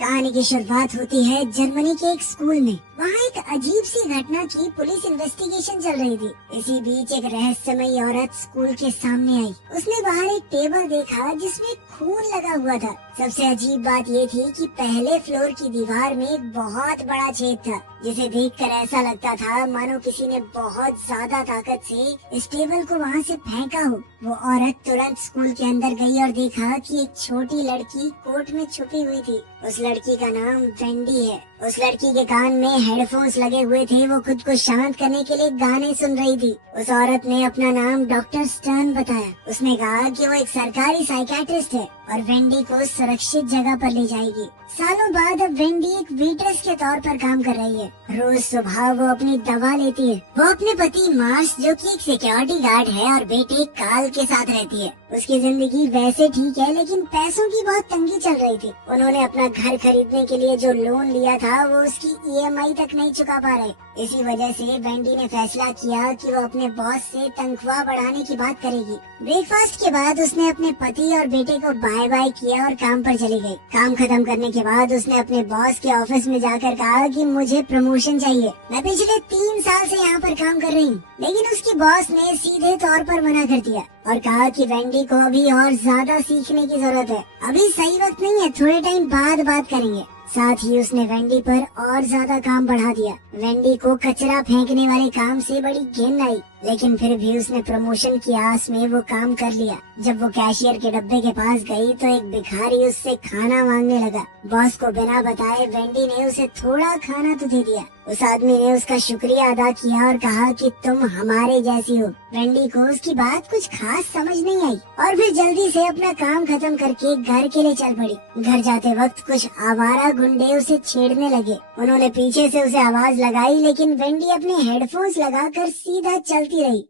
कहानी की शुरुआत होती है जर्मनी के एक स्कूल में। वहाँ एक अजीब सी घटना की पुलिस इन्वेस्टिगेशन चल रही थी। इसी बीच एक रहस्यमयी औरत स्कूल के सामने आई। उसने बाहर एक टेबल देखा जिसमें खून लगा हुआ था। सबसे अजीब बात ये थी कि पहले फ्लोर की दीवार में एक बहुत बड़ा छेद था, जिसे देखकर ऐसा लगता था मानो किसी ने बहुत ज्यादा ताकत से इस टेबल को वहाँ से फेंका हो। वो औरत तुरंत स्कूल के अंदर गई और देखा कि एक छोटी लड़की कोर्ट में छुपी हुई थी। उस लड़की का नाम वेंडी है। उस लड़की के कान में हेडफोन्स लगे हुए थे। वो खुद को शांत करने के लिए गाने सुन रही थी। उस औरत ने अपना नाम डॉक्टर स्टर्न बताया। उसने कहा कि वो एक सरकारी साइकियाट्रिस्ट है और वेंडी को सुरक्षित जगह पर ले जाएगी। सालों बाद अब वेंडी एक वेट्रेस के तौर पर काम कर रही है। रोज सुबह वो अपनी दवा लेती है। वो अपने पति मार्स, जो कि एक सिक्योरिटी गार्ड है, और बेटे कार्ल के साथ रहती है। उसकी जिंदगी वैसे ठीक है, लेकिन पैसों की बहुत तंगी चल रही थी। उन्होंने अपना घर खरीदने के लिए जो लोन लिया था वो उसकी ईएमआई तक नहीं चुका पा रहे। इसी वजह से वेंडी ने फैसला किया कि वो अपने बॉस से तनख्वाह बढ़ाने की बात करेगी। ब्रेकफास्ट के बाद उसने अपने पति और बेटे को बाय बाय किया और काम पर चली गई। काम खत्म करने के बाद उसने अपने बॉस के ऑफिस में जाकर कहा कि मुझे प्रमोशन चाहिए। मैं पिछले 3 साल से यहाँ पर काम कर रही हूँ। लेकिन उसकी बॉस ने सीधे तौर पर मना कर दिया और कहा कि वेंडी को अभी और ज्यादा सीखने की जरूरत है। अभी सही वक्त नहीं है, थोड़े टाइम बाद बात करेंगे। साथ ही उसने वेंडी पर और ज्यादा काम बढ़ा दिया। वेंडी को कचरा फेंकने वाले काम से बड़ी घिन आई, लेकिन फिर भी उसने प्रमोशन की आस में वो काम कर लिया। जब वो कैशियर के डब्बे के पास गई तो एक भिखारी उससे खाना मांगने लगा। बॉस को बिना बताए वेंडी ने उसे थोड़ा खाना तो दे दिया। उस आदमी ने उसका शुक्रिया अदा किया और कहा कि तुम हमारे जैसी हो। वेंडी को उसकी बात कुछ खास समझ नहीं आई और फिर जल्दी से अपना काम खत्म करके घर के लिए चल पड़ी। घर जाते वक्त कुछ आवारा गुंडे उसे छेड़ने लगे। उन्होंने पीछे से उसे आवाज लगाई, लेकिन वेंडी अपने हेडफोन्स लगाकर सीधा चलती रही।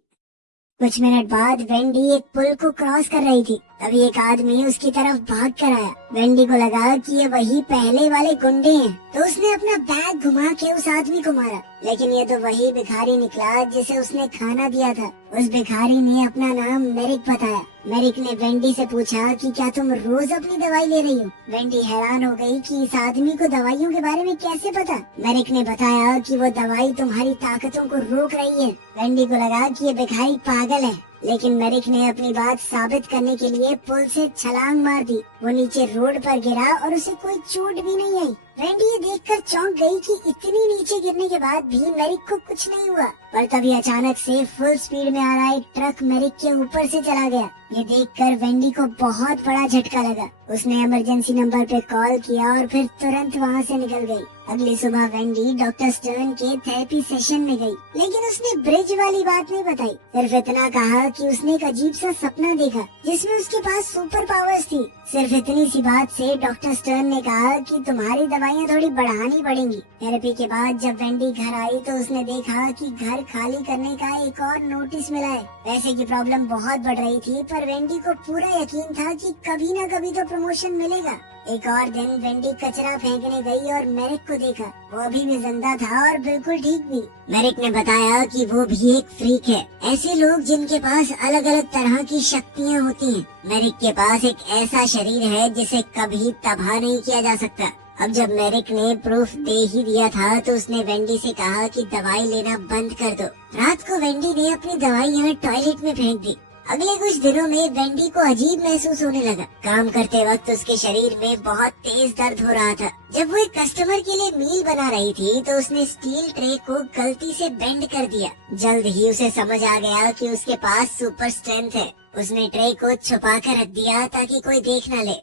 कुछ मिनट बाद वेंडी एक पुल को क्रॉस कर रही थी। तभी एक आदमी उसकी तरफ भाग कर आया। वेंडी को लगा कि ये वही पहले वाले गुंडे हैं, तो उसने अपना बैग घुमा के उस आदमी को मारा। लेकिन ये तो वही भिखारी निकला जिसे उसने खाना दिया था। उस भिखारी ने अपना नाम मेरिक बताया। मेरिक ने वेंडी से पूछा कि क्या तुम रोज अपनी दवाई ले रही हो? वेंडी हैरान हो गई कि इस आदमी को दवाइयों के बारे में कैसे पता। मेरिक ने बताया कि वो दवाई तुम्हारी ताकतों को रोक रही है। वेंडी को लगा कि ये भिखारी पागल है, लेकिन मेरिक ने अपनी बात साबित करने के लिए पुल से छलांग मार दी। वो नीचे रोड पर गिरा और उसे कोई चोट भी नहीं आई। वेंडी ये देखकर चौंक गई कि इतनी नीचे गिरने के बाद भी मेरिक को कुछ नहीं हुआ। पर तभी अचानक से फुल स्पीड में आ रहा एक ट्रक मेरिक के ऊपर से चला गया। ये देखकर वेंडी को बहुत बड़ा झटका लगा। उसने इमरजेंसी नंबर पे कॉल किया और फिर तुरंत वहाँ से निकल गई। अगली सुबह वेंडी डॉक्टर स्टर्न के थेरेपी सेशन में गई, लेकिन उसने ब्रिज वाली बात नहीं बताई। सिर्फ इतना कहा कि उसने एक अजीब सा सपना देखा जिसमें उसके पास सुपर पावर्स थी। सिर्फ इतनी सी बात से डॉक्टर स्टर्न ने कहा कि तुम्हारी दवाइयाँ थोड़ी बढ़ानी पड़ेंगी। थेरेपी के बाद जब वेंडी घर आई तो उसने देखा कि घर खाली करने का एक और नोटिस मिला है। पैसे की प्रॉब्लम बहुत बढ़ रही थी, पर वेंडी को पूरा यकीन था कि कभी न कभी तो प्रमोशन मिलेगा। एक और दिन वेंडी कचरा फेंकने गई और मेरिक को देखा। वो अभी भी जिंदा था और बिल्कुल ठीक भी। मेरिक ने बताया कि वो भी एक फ्रीक है, ऐसे लोग जिनके पास अलग अलग तरह की शक्तियाँ होती हैं। मेरिक के पास एक ऐसा शरीर है जिसे कभी तबाह नहीं किया जा सकता। अब जब मेरिक ने प्रूफ दे ही दिया था तो उसने वेंडी से कहा कि दवाई लेना बंद कर दो। रात को वेंडी ने अपनी दवाइयाँ टॉयलेट में फेंक दी। अगले कुछ दिनों में वेंडी को अजीब महसूस होने लगा। काम करते वक्त उसके शरीर में बहुत तेज दर्द हो रहा था। जब वो एक कस्टमर के लिए मील बना रही थी तो उसने स्टील ट्रे को गलती से बेंड कर दिया। जल्द ही उसे समझ आ गया कि उसके पास सुपर स्ट्रेंथ है। उसने ट्रे को छुपा कर रख दिया ताकि कोई देख न ले।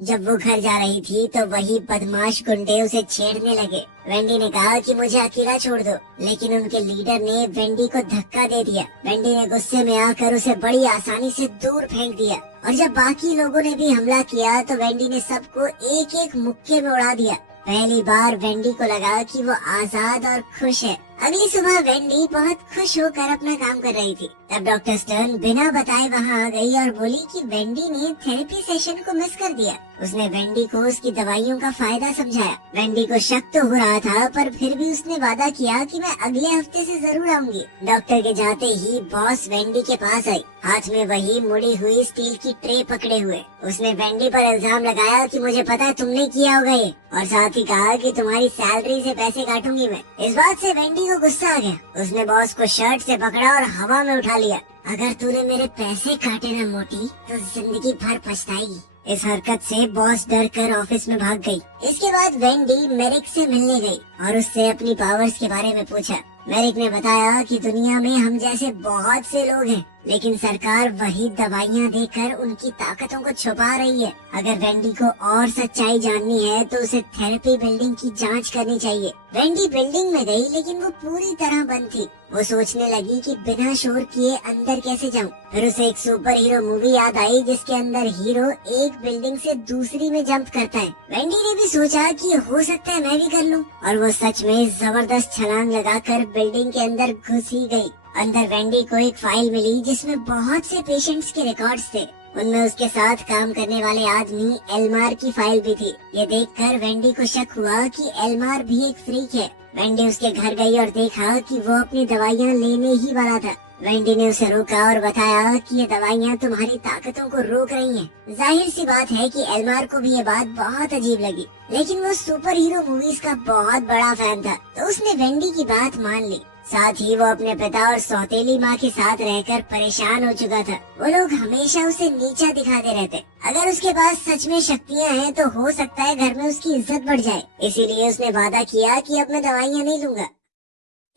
जब वो घर जा रही थी तो वही बदमाश गुंडे उसे छेड़ने लगे। वेंडी ने कहा कि मुझे अकेला छोड़ दो, लेकिन उनके लीडर ने वेंडी को धक्का दे दिया। वेंडी ने गुस्से में आकर उसे बड़ी आसानी से दूर फेंक दिया और जब बाकी लोगों ने भी हमला किया तो वेंडी ने सबको एक एक मुक्के में उड़ा दिया। पहली बार वेंडी को लगा कि वो आजाद और खुश है। अगली सुबह वेंडी बहुत खुश होकर अपना काम कर रही थी। तब डॉक्टर स्टर्न बिना बताए वहाँ आ गई और बोली कि वेंडी ने थेरेपी सेशन को मिस कर दिया। उसने वेंडी को उसकी दवाइयों का फायदा समझाया। वेंडी को शक तो हो रहा था, पर फिर भी उसने वादा किया कि मैं अगले हफ्ते से जरूर आऊंगी। डॉक्टर के जाते ही बॉस वेंडी के पास आई, हाथ में वही मुड़ी हुई स्टील की ट्रे पकड़े हुए। उसने वेंडी पर इल्जाम लगाया कि मुझे पता है तुमने किया होगा ये, और साथ ही कहा कि तुम्हारी सैलरी से पैसे काटूंगी मैं। इस बात से वेंडी को गुस्सा आ गया। उसने बॉस को शर्ट से पकड़ा और हवा में उठा लिया। अगर तूने मेरे पैसे काटे ना मोटी, तो जिंदगी भर पछताएगी। इस हरकत से बॉस डर कर ऑफिस में भाग गई। इसके बाद वेंडी मेरिक से मिलने गई और उससे अपनी पावर्स के बारे में पूछा। मेरिक ने बताया कि दुनिया में हम जैसे बहुत से लोग हैं, लेकिन सरकार वही दवाइयाँ देकर उनकी ताकतों को छुपा रही है। अगर वेंडी को और सच्चाई जाननी है तो उसे थेरेपी बिल्डिंग की जांच करनी चाहिए। वेंडी बिल्डिंग में गई, लेकिन वो पूरी तरह बंद थी। वो सोचने लगी कि बिना शोर किए अंदर कैसे जाऊं। फिर उसे एक सुपर हीरो मूवी याद आई, जिसके अंदर हीरो एक बिल्डिंग से दूसरी में जंप करता है। वेंडी ने भी सोचा कि हो सकता है मैं भी कर लूं, और वो सच में जबरदस्त छलांग लगाकर बिल्डिंग के अंदर घुस ही गई। अंदर वेंडी को एक फाइल मिली जिसमें बहुत से पेशेंट्स के रिकॉर्ड्स थे। उनमें उसके साथ काम करने वाले आदमी एल्मार की फाइल भी थी। ये देखकर वेंडी को शक हुआ कि एल्मार भी एक फ्रीक है। वेंडी उसके घर गई और देखा कि वो अपनी दवाइयाँ लेने ही वाला था। वेंडी ने उसे रोका और बताया कि ये दवाइयाँ तुम्हारी ताकतों को रोक रही हैं। जाहिर सी बात है कि एल्मार को भी ये बात बहुत अजीब लगी, लेकिन वो सुपर हीरो मूवीज का बहुत बड़ा फैन था, तो उसने वेंडी की बात मान ली। साथ ही वो अपने पिता और सौतेली माँ के साथ रहकर परेशान हो चुका था। वो लोग हमेशा उसे नीचा दिखाते रहते। अगर उसके पास सच में शक्तियाँ हैं तो हो सकता है घर में उसकी इज्जत बढ़ जाए। इसीलिए उसने वादा किया कि अब मैं दवाइयाँ नहीं लूंगा।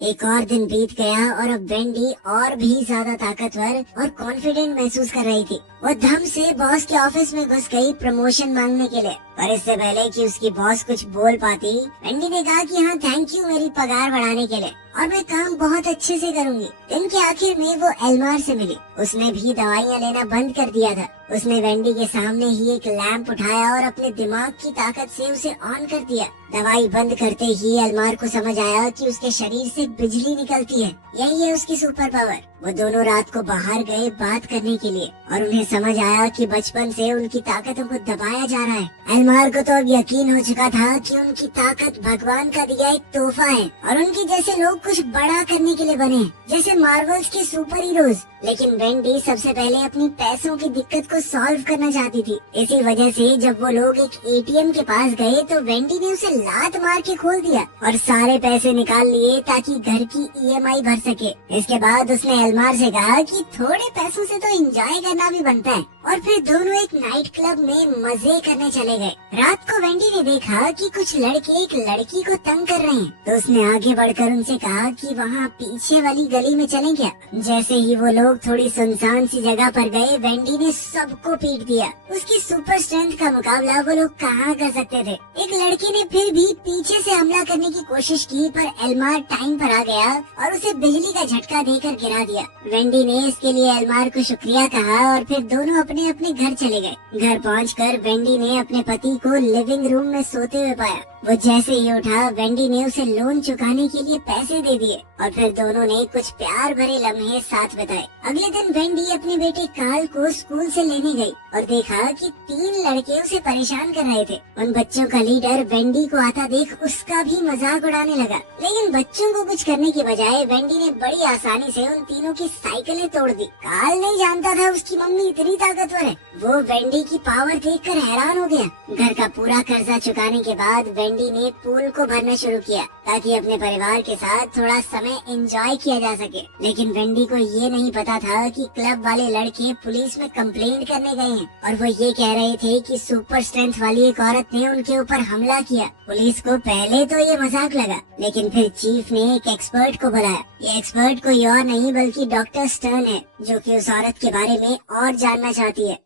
एक और दिन बीत गया और अब वेंडी और भी ज्यादा ताकतवर और कॉन्फिडेंट महसूस कर रही थी। वो धम से बॉस के ऑफिस में घुस गई प्रमोशन मांगने के लिए, और इससे पहले कि उसकी बॉस कुछ बोल पाती, वेंडी ने कहा कि हाँ थैंक यू मेरी पगार बढ़ाने के लिए, और मैं काम बहुत अच्छे से करूंगी। दिन के आखिर में वो एल्मार से मिली। उसने भी दवाइयाँ लेना बंद कर दिया था। उसने वेंडी के सामने ही एक लैंप उठाया और अपने दिमाग की ताकत से उसे ऑन कर दिया। दवाई बंद करते ही एल्मार को समझ आया कि उसके शरीर से बिजली निकलती है। यही है उसकी सुपर पावर। वो दोनों रात को बाहर गए बात करने के लिए, और उन्हें समझ आया कि बचपन से उनकी ताकतों को दबाया जा रहा है। एल्मार को तो अब यकीन हो चुका था कि उनकी ताकत भगवान का दिया एक तोहफा है, और उनके जैसे लोग कुछ बड़ा करने के लिए बने, जैसे मार्वल्स के सुपर हीरोज। लेकिन वेंडी सबसे पहले अपनी पैसों की दिक्कत को सॉल्व करना चाहती थी। इसी वजह से जब वो लोग एक एटीएम के पास गए तो वेंडी ने उसे लात मार के खोल दिया और सारे पैसे निकाल लिए ताकि घर की ईएमआई भर सके। इसके बाद उसने एल्मार से कहा कि थोड़े पैसों से तो एंजॉय करना भी बनता है, और फिर दोनों एक नाइट क्लब में मजे करने चले गए। रात को वेंडी ने देखा कि कुछ लड़के एक लड़की को तंग कर रहे हैं, तो उसने आगे बढ़कर उनसे कहा कि वहाँ पीछे वाली गली में चलें क्या। जैसे ही वो लोग थोड़ी सुनसान सी जगह पर गए, वेंडी ने सबको पीट दिया। उसकी सुपर स्ट्रेंथ का मुकाबला वो लोग कहाँ कर सकते थे। एक लड़के ने फिर भी पीछे से हमला करने की कोशिश की, पर एल्मार टाइम पर आ गया और उसे बिजली का झटका देकर गिरा दिया। वेंडी ने इसके लिए एल्मार को शुक्रिया कहा और फिर दोनों अपने अपने घर चले गए। घर पहुंचकर वेंडी ने अपने पति को लिविंग रूम में सोते हुए पाया। वो जैसे ही उठा, वेंडी ने उसे लोन चुकाने के लिए पैसे दे दिए, और फिर दोनों ने कुछ प्यार भरे लम्हे साथ बिताए। अगले दिन वेंडी अपने बेटे कार्ल को स्कूल से लेने गई और देखा कि 3 लड़के उसे परेशान कर रहे थे। उन बच्चों का लीडर वेंडी को आता देख उसका भी मजाक उड़ाने लगा, लेकिन बच्चों को कुछ करने की बजाय वेंडी ने बड़ी आसानी से उन तीनों की साइकिलें तोड़ दी। कार्ल नहीं जानता था उसकी मम्मी इतनी ताकतवर है। वो वेंडी की पावर देखकर हैरान हो गया। घर का पूरा कर्जा चुकाने के बाद वेंडी ने पूल को भरना शुरू किया ताकि अपने परिवार के साथ थोड़ा समय एंजॉय किया जा सके। लेकिन वेंडी को ये नहीं पता था कि क्लब वाले लड़के पुलिस में कंप्लेंट करने गए हैं, और वो ये कह रहे थे कि सुपर स्ट्रेंथ वाली एक औरत ने उनके ऊपर हमला किया। पुलिस को पहले तो ये मजाक लगा, लेकिन फिर चीफ ने एक एक्सपर्ट को बुलाया। ये एक्सपर्ट कोई और नहीं बल्कि डॉक्टर स्टर्न है, जो कि उस औरत के बारे में और जानना चाहती है।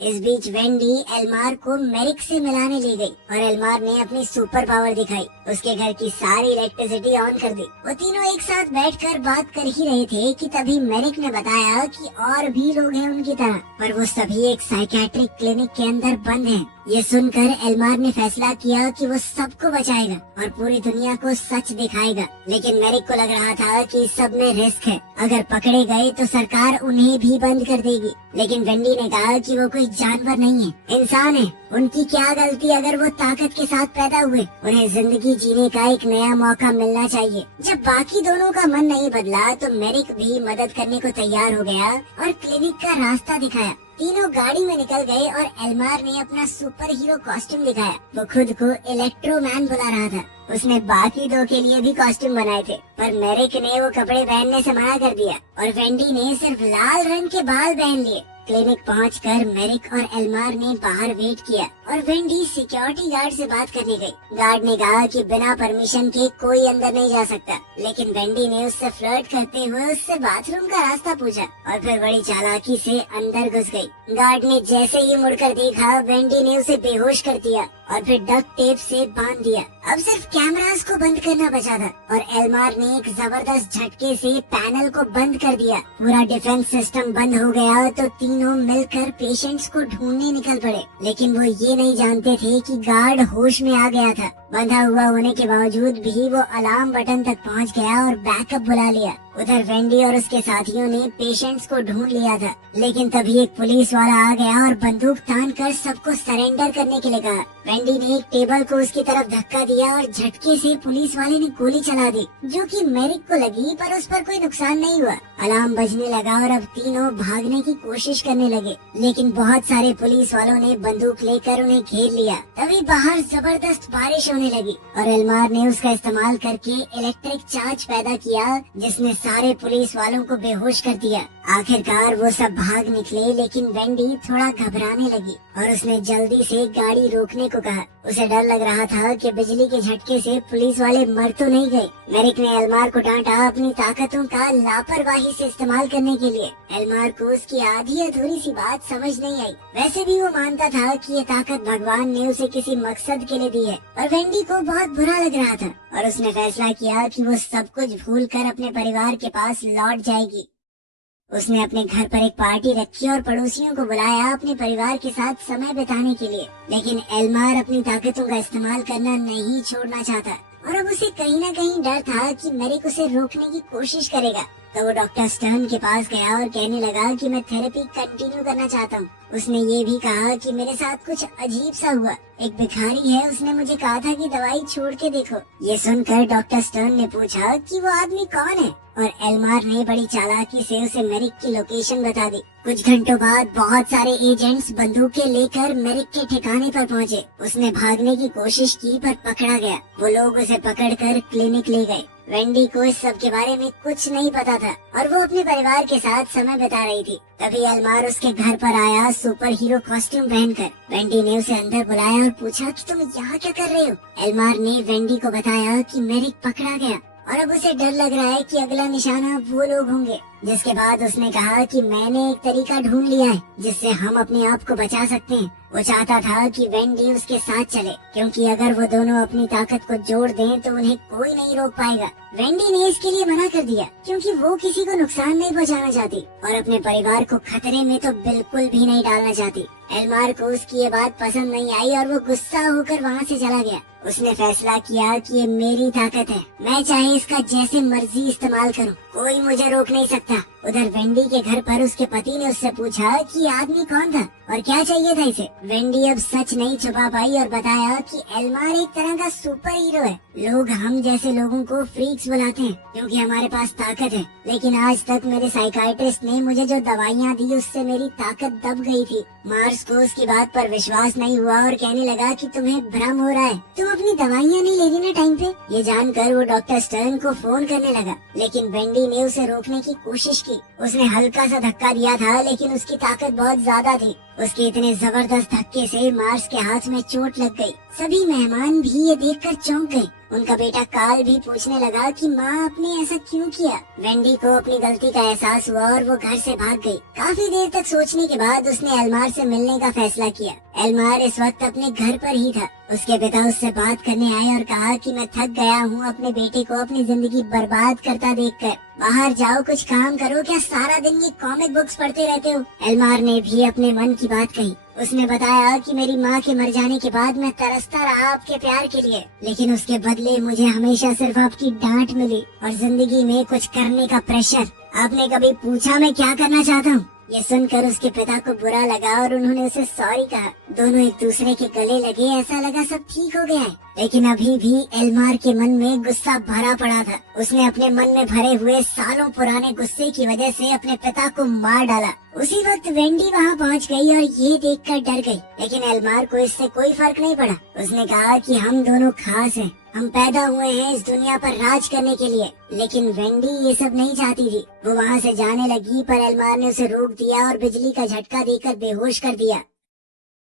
इस बीच वेंडी एल्मार को मेरिक से मिलाने ले गई और एल्मार ने अपनी सुपर पावर दिखाई। उसके घर की सारी इलेक्ट्रिसिटी ऑन कर दी। वो तीनों एक साथ बैठकर बात कर ही रहे थे कि तभी मेरिक ने बताया कि और भी लोग हैं उनकी तरह, पर वो सभी एक साइकेट्रिक क्लिनिक के अंदर बंद हैं। ये सुनकर एल्मार ने फैसला किया कि वो सबको बचाएगा और पूरी दुनिया को सच दिखाएगा। लेकिन मेरिक को लग रहा था कि इस सब में रिस्क है, अगर पकड़े गए तो सरकार उन्हें भी बंद कर देगी। लेकिन वेंडी ने कहा कि वो कोई जानवर नहीं है, इंसान है। उनकी क्या गलती अगर वो ताकत के साथ पैदा हुए, उन्हें जिंदगी जीने का एक नया मौका मिलना चाहिए। जब बाकी दोनों का मन नहीं बदला तो मेरिक भी मदद करने को तैयार हो गया और क्लिनिक का रास्ता दिखाया। तीनों गाड़ी में निकल गए और एल्मार ने अपना सुपर हीरो कॉस्ट्यूम दिखाया। वो खुद को इलेक्ट्रोमैन बुला रहा था। उसने बाकी दो के लिए भी कॉस्ट्यूम बनाए थे, पर मेरिक ने वो कपड़े पहनने से मना कर दिया और वेंडी ने सिर्फ लाल रंग के बाल पहन लिए। क्लिनिक पहुंचकर मेरिक और एल्मार ने बाहर वेट किया और वेंडी सिक्योरिटी गार्ड से बात करने गई। गार्ड ने कहा कि बिना परमिशन के कोई अंदर नहीं जा सकता, लेकिन वेंडी ने उससे फ्लर्ट करते हुए उससे बाथरूम का रास्ता पूछा और फिर बड़ी चालाकी से अंदर घुस गई। गार्ड ने जैसे ही मुड़कर देखा, वेंडी ने उसे बेहोश कर दिया और फिर डक्ट टेप से बांध दिया। अब सिर्फ कैमरास को बंद करना बचा था और एल्मार ने एक जबरदस्त झटके से पैनल को बंद कर दिया। पूरा डिफेंस सिस्टम बंद हो गया तो तीनों मिलकर पेशेंट्स को ढूंढने निकल पड़े। लेकिन वो ये नहीं जानते थे कि गार्ड होश में आ गया था। बंधा हुआ होने के बावजूद भी वो अलार्म बटन तक पहुंच गया और बैकअप बुला लिया। उधर वेंडी और उसके साथियों ने पेशेंट्स को ढूंढ लिया था, लेकिन तभी एक पुलिस वाला आ गया और बंदूक तान कर सबको सरेंडर करने के लिए कहा। वेंडी ने एक टेबल को उसकी तरफ धक्का दिया और झटके से पुलिस वाले ने गोली चला दी, जो कि मेरिक को लगी, पर उस पर कोई नुकसान नहीं हुआ। अलार्म बजने लगा और अब तीनों भागने की कोशिश करने लगे, लेकिन बहुत सारे पुलिस वालों ने बंदूक लेकर उन्हें घेर लिया। तभी बाहर जबरदस्त बारिश होने लगी और एल्मार ने उसका इस्तेमाल करके इलेक्ट्रिक चार्ज पैदा किया, जिसने सारे पुलिस वालों को बेहोश कर दिया। आखिरकार वो सब भाग निकले, लेकिन वेंडी थोड़ा घबराने लगी और उसने जल्दी से गाड़ी रोकने को कहा। उसे डर लग रहा था कि बिजली के झटके से पुलिस वाले मर तो नहीं गए। मेरिक ने एल्मार को डांटा अपनी ताकतों का लापरवाही से इस्तेमाल करने के लिए। एल्मार को उसकी आधी अधूरी सी बात समझ नहीं आई। वैसे भी वो मानता था कि ये ताकत भगवान ने उसे किसी मकसद के लिए दी है और वेंडी को बहुत बुरा लग रहा था और उसने फैसला किया कि वो सब कुछ भूलकर अपने परिवार के पास लौट जाएगी। उसने अपने घर पर एक पार्टी रखी और पड़ोसियों को बुलाया अपने परिवार के साथ समय बिताने के लिए। लेकिन एल्मार अपनी ताकतों का इस्तेमाल करना नहीं छोड़ना चाहता और अब उसे कहीं न कहीं डर था कि मेरिक उसे रोकने की कोशिश करेगा। तो वो डॉक्टर स्टर्न के पास गया और कहने लगा कि मैं थेरेपी कंटिन्यू करना चाहता हूँ। उसने ये भी कहा कि मेरे साथ कुछ अजीब सा हुआ। एक भिखारी है, उसने मुझे कहा था कि दवाई छोड़ के देखो। ये सुनकर डॉक्टर स्टर्न ने पूछा कि वो आदमी कौन है और एल्मार ने बड़ी चालाकी से उसे मेरिक की लोकेशन बता दी। कुछ घंटों बाद बहुत सारे एजेंट्स बंदूकें लेकर मेरिक के ठिकाने पर पहुंचे। उसने भागने की कोशिश की पर पकड़ा गया। वो लोग उसे पकड़कर क्लिनिक ले गए। वेंडी को इस सब के बारे में कुछ नहीं पता था और वो अपने परिवार के साथ समय बिता रही थी। तभी एल्मार उसके घर पर आया सुपर हीरो कॉस्ट्यूम पहनकर। वेंडी ने उसे अंदर बुलाया और पूछा कि तुम यहाँ क्या कर रहे हो। एल्मार ने वेंडी को बताया कि मेरिक पकड़ा गया और अब उसे डर लग रहा है कि अगला निशाना वो लोग होंगे। जिसके बाद उसने कहा कि मैंने एक तरीका ढूंढ लिया है जिससे हम अपने आप को बचा सकते हैं। वो चाहता था कि वेंडी उसके साथ चले, क्योंकि अगर वो दोनों अपनी ताकत को जोड़ दें तो उन्हें कोई नहीं रोक पाएगा। वेंडी ने इसके लिए मना कर दिया क्योंकि वो किसी को नुकसान नहीं पहुंचाना चाहती और अपने परिवार को खतरे में तो बिल्कुल भी नहीं डालना चाहती। एल्मार को उसकी ये बात पसंद नहीं आई और वो गुस्सा होकर वहाँ से चला गया। उसने फैसला किया कि ये मेरी ताकत है, मैं चाहे इसका जैसे मर्जी इस्तेमाल करूं, कोई मुझे रोक नहीं सकता। उधर वेंडी के घर पर उसके पति ने उससे पूछा कि आदमी कौन था और क्या चाहिए था इसे। वेंडी अब सच नहीं छुपा पाई और बताया कि एल्मार एक तरह का सुपर हीरो है। लोग हम जैसे लोगों को फ्रीक्स बुलाते हैं क्योंकि हमारे पास ताकत है, लेकिन आज तक मेरे साइकाइट्रिस्ट ने मुझे जो दवाइयाँ दी उससे मेरी ताकत दब गई थी। मार्स को उसकी बात पर विश्वास नहीं हुआ और कहने लगा कि तुम्हें भ्रम हो रहा है, तुम अपनी दवाइयाँ नहीं ले रही ना टाइम पे। ये जानकर वो डॉक्टर स्टर्न को फोन करने लगा, लेकिन वेंडी ने उसे रोकने की कोशिश की। उसने हल्का सा धक्का दिया था, लेकिन उसकी ताकत बहुत ज्यादा थी। उसके इतने जबरदस्त धक्के से मार्स के हाथ में चोट लग गई। सभी मेहमान भी ये देखकर चौंक गए। उनका बेटा कार्ल भी पूछने लगा कि माँ आपने ऐसा क्यों किया। वेंडी को अपनी गलती का एहसास हुआ और वो घर से भाग गई। काफी देर तक सोचने के बाद उसने एल्मार से मिलने का फैसला किया। एल्मार इस वक्त अपने घर पर ही था। उसके पिता उससे बात करने आए और कहा कि मैं थक गया हूँ अपने बेटे को अपनी जिंदगी बर्बाद करता देखकर। बाहर जाओ, कुछ काम करो, क्या सारा दिन ये कॉमिक बुक्स पढ़ते रहते हो। एल्मार ने भी अपने मन की बात कही। उसने बताया कि मेरी माँ के मर जाने के बाद मैं तरसता रहा आपके प्यार के लिए, लेकिन उसके बदले मुझे हमेशा सिर्फ आपकी डांट मिली और जिंदगी में कुछ करने का प्रेशर। आपने कभी पूछा मैं क्या करना चाहता हूँ? ये सुनकर उसके पिता को बुरा लगा और उन्होंने उसे सॉरी कहा। दोनों एक दूसरे के गले लगे, ऐसा लगा सब ठीक हो गया है। लेकिन अभी भी एल्मार के मन में गुस्सा भरा पड़ा था। उसने अपने मन में भरे हुए सालों पुराने गुस्से की वजह से अपने पिता को मार डाला। उसी वक्त वेंडी वहाँ पहुँच गई और ये देखकर डर गई, लेकिन एल्मार को इससे कोई फर्क नहीं पड़ा। उसने कहा कि हम दोनों खास हैं, हम पैदा हुए हैं इस दुनिया पर राज करने के लिए। लेकिन वेंडी ये सब नहीं चाहती थी। वो वहाँ से जाने लगी, पर एल्मार ने उसे रोक दिया और बिजली का झटका देकर बेहोश कर दिया।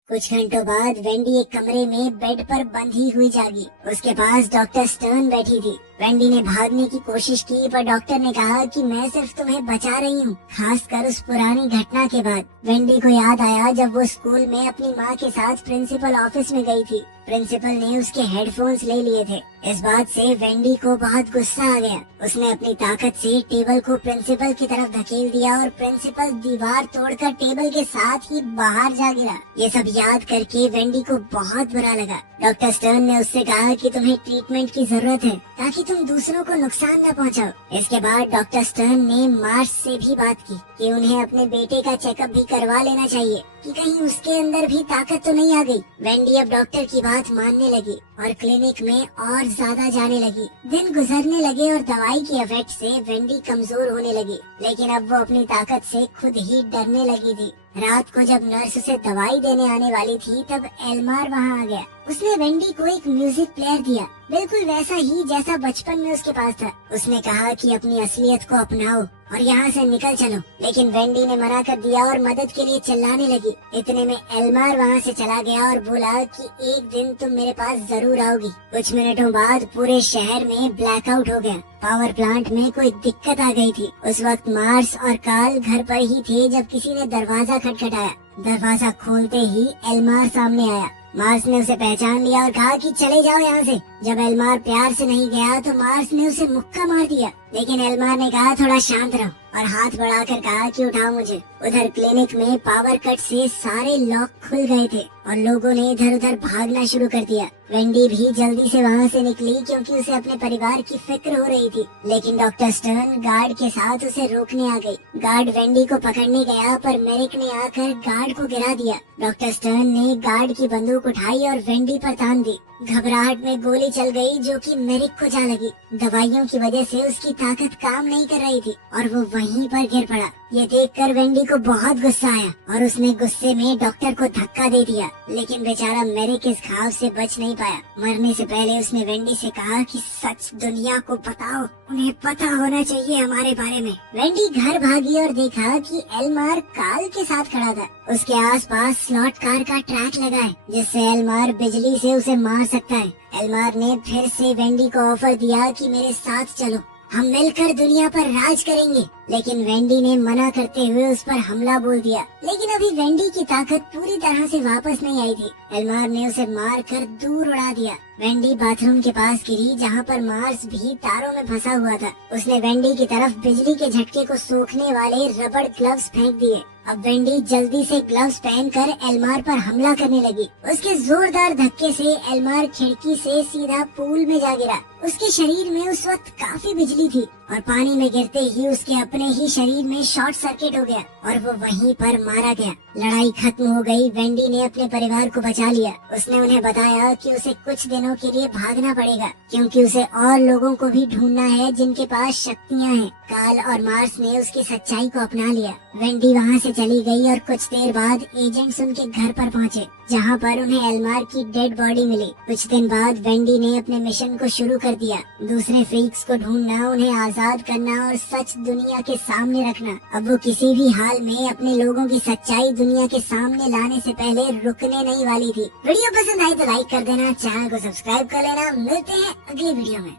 कुछ घंटों बाद वेंडी एक कमरे में बेड पर बंधी हुई जागी। उसके पास डॉक्टर स्टर्न बैठी थी। वेंडी ने भागने की कोशिश की, पर डॉक्टर ने कहा कि मैं सिर्फ तुम्हें बचा रही हूँ, खासकर उस पुरानी घटना के बाद। वेंडी को याद आया जब वो स्कूल में अपनी माँ के साथ प्रिंसिपल ऑफिस में गई थी। प्रिंसिपल ने उसके हेडफोन्स ले लिए थे। इस बात से वेंडी को बहुत गुस्सा आ गया। उसने अपनी ताकत से टेबल को प्रिंसिपल की तरफ धकेल दिया और प्रिंसिपल दीवार तोड़कर टेबल के साथ ही बाहर जा गिरा। ये सब याद करके वेंडी को बहुत बुरा लगा। डॉक्टर स्टर्न ने उससे कहा कि तुम्हें ट्रीटमेंट की जरूरत है ताकि तुम दूसरों को नुकसान न पहुंचाओ। इसके बाद डॉक्टर स्टर्न ने मार्श से भी बात की कि उन्हें अपने बेटे का चेकअप भी करवा लेना चाहिए कि कहीं उसके अंदर भी ताकत तो नहीं आ गई। वेंडी अब डॉक्टर की बात मानने लगी और क्लिनिक में और ज्यादा जाने लगी। दिन गुजरने लगे और दवाई के इफेक्ट से वेंडी कमजोर होने लगी, लेकिन अब वो अपनी ताकत से खुद ही डरने लगी थी। रात को जब नर्स उसे दवाई देने आने वाली थी, तब एल्मार वहाँ आ गया। उसने वेंडी को एक म्यूजिक प्लेयर दिया, बिल्कुल वैसा ही जैसा बचपन में उसके पास था। उसने कहा कि अपनी असलियत को अपनाओ और यहाँ से निकल चलो, लेकिन वेंडी ने मना कर दिया और मदद के लिए चिल्लाने लगी। इतने में एल्मार वहाँ से चला गया और बोला कि एक दिन तुम मेरे पास जरूर आओगी। कुछ मिनटों बाद पूरे शहर में ब्लैकआउट हो गया। पावर प्लांट में कोई दिक्कत आ गई थी। उस वक्त मार्स और कार्ल घर पर ही थे जब किसी ने दरवाजा खटखटाया। दरवाजा खोलते ही एल्मार सामने आया। मार्स ने उसे पहचान लिया और कहा कि चले जाओ यहाँ से। जब एल्मार प्यार से नहीं गया तो मार्स ने उसे मुक्का मार दिया, लेकिन एल्मार ने कहा थोड़ा शांत रहो और हाथ बढ़ाकर कहा कि उठाओ मुझे। उधर क्लिनिक में पावर कट से सारे लॉक खुल गए थे और लोगों ने इधर उधर भागना शुरू कर दिया। वेंडी भी जल्दी से वहाँ से निकली क्योंकि उसे अपने परिवार की फिक्र हो रही थी, लेकिन डॉक्टर स्टर्न गार्ड के साथ उसे रोकने आ गई। गार्ड वेंडी को पकड़ने गया, पर मेरिक ने आकर गार्ड को गिरा दिया। डॉक्टर स्टर्न ने गार्ड की बंदूक उठाई और वेंडी पर तान दी। घबराहट में गोली चल गई जो कि मेरिक को जा लगी। दवाइयों की वजह से उसकी ताकत काम नहीं कर रही थी और वो वहीं पर गिर पड़ा। ये देखकर वेंडी को बहुत गुस्सा आया और उसने गुस्से में डॉक्टर को धक्का दे दिया, लेकिन बेचारा मेरिक इस घाव से बच नहीं पाया। मरने से पहले उसने वेंडी से कहा कि सच दुनिया को बताओ, उन्हें पता होना चाहिए हमारे बारे में। वेंडी घर भागी और देखा कि एल्मार कार्ल के साथ खड़ा था। उसके आसपास स्लॉट कार का ट्रैक लगा है जिससे एल्मार बिजली से उसे मार सकता है। एल्मार ने फिर से वेंडी को ऑफर दिया कि मेरे साथ चलो, हम मिलकर दुनिया पर राज करेंगे, लेकिन वेंडी ने मना करते हुए उस पर हमला बोल दिया। लेकिन अभी वेंडी की ताकत पूरी तरह से वापस नहीं आई थी। एल्मार ने उसे मार कर दूर उड़ा दिया। वेंडी बाथरूम के पास गिरी जहाँ पर मार्स भी तारों में फंसा हुआ था। उसने वेंडी की तरफ बिजली के झटके को सोखने वाले रबड़ ग्लव्स फेंक दिए। अब वेंडी जल्दी से ग्लव्स पहनकर एल्मार पर हमला करने लगी। उसके जोरदार धक्के से एल्मार खिड़की से सीधा पूल में जा गिरा। उसके शरीर में उस वक्त काफी बिजली थी और पानी में गिरते ही उसके अपने ही शरीर में शॉर्ट सर्किट हो गया और वो वहीं पर मारा गया। लड़ाई खत्म हो गई। वेंडी ने अपने परिवार को बचा लिया। उसने उन्हें बताया कि उसे कुछ दिनों के लिए भागना पड़ेगा क्योंकि उसे और लोगों को भी ढूंढना है जिनके पास शक्तियाँ हैं। कार्ल और मार्स ने उसकी सच्चाई को अपना लिया। वेंडी वहाँ से चली गई और कुछ देर बाद एजेंट्स उनके घर पर पहुँचे जहाँ पर उन्हें एल्मार की डेड बॉडी मिली। कुछ दिन बाद वेंडी ने अपने मिशन को शुरू कर दिया। दूसरे फ्रीक्स को ढूंढना, उन्हें आजाद करना और सच दुनिया के सामने रखना। अब वो किसी भी हाल में अपने लोगों की सच्चाई दुनिया के सामने लाने से पहले रुकने नहीं वाली थी। वीडियो पसंद आई तो लाइक कर देना, चैनल को सब्सक्राइब कर लेना। मिलते हैं अगले वीडियो में।